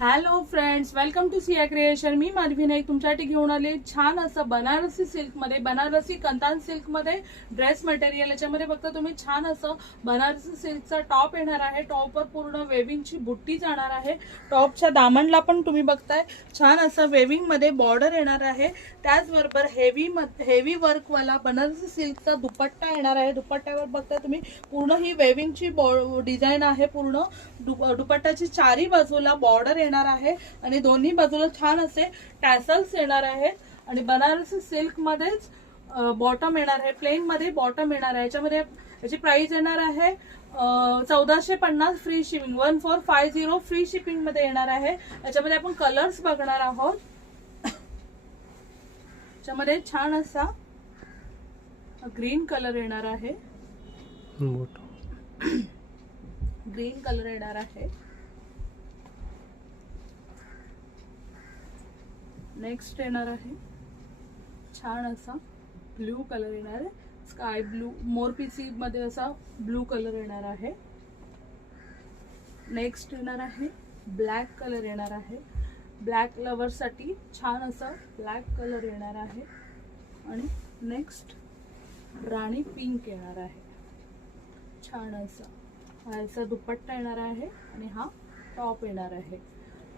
Hello friends, welcome to Siya creation. मी माधवी नाईक तुमच्यासाठी घेऊन आले छान असं बनारसी सिल्क मध्ये, बनारसी कंतान सिल्क मध्ये ड्रेस मटेरियल. याच्यामध्ये फक्त तुम्ही छान असं बनारसी सिल्कचा टॉप येणार आहे. टॉपवर पूर्ण वेविंगची बुट्टी जाणार आहे. टॉपच्या दामनला पण तुम्ही बघताय छान असं वेविंग मध्ये बॉर्डर येणार आहे. त्याचबरोबर हेवी वर्क वाला बनारसी सिल्कचा दुपट्टा येणार आहे. दुपट्ट्यावर बघताय तुम्ही पूर्ण ही वेविंगची डिझाईन आहे. पूर्ण दुपट्ट्याची चारी बाजूला बॉर्डर येणार आहे आणि दोन्ही बाजूला छान असे टॅसल्स येणार आहेत आणि बनारसी सिल्क मध्येच बॉटम येणार आहे. प्लेन मध्ये बॉटम येणार आहे. याच्यामध्ये याची प्राइस येणार आहे 1450 फ्री शिपिंग. 1450 फ्री शिपिंग मध्ये येणार आहे. याच्यामध्ये आपण कलर्स बघणार आहोत. याच्यामध्ये छान असा ग्रीन कलर येणार आहे. ग्रीन कलर येणार आहे. नेक्स्ट येणार आहे छान असा ब्लू कलर येणार आहे. स्काय ब्लू मोरपिसी मध्ये असा ब्लू कलर येणार आहे. नेक्स्ट येणार आहे ब्लॅक कलर येणार आहे. ब्लॅक लवर साठी छान असा ब्लॅक कलर येणार आहे. आणि नेक्स्ट राणी पिंक येणार आहे. छान असा दुपट्टा येणार आहे आणि हा टॉप येणार आहे.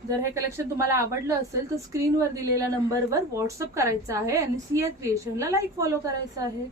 जर हे कलेक्शन तुम्हाला आवडलं असेल तर स्क्रीनवर दिलेल्या नंबरवर व्हॉट्सअप करायचा आहे आणि सिया क्रिएशनला लाईक फॉलो करायचं आहे.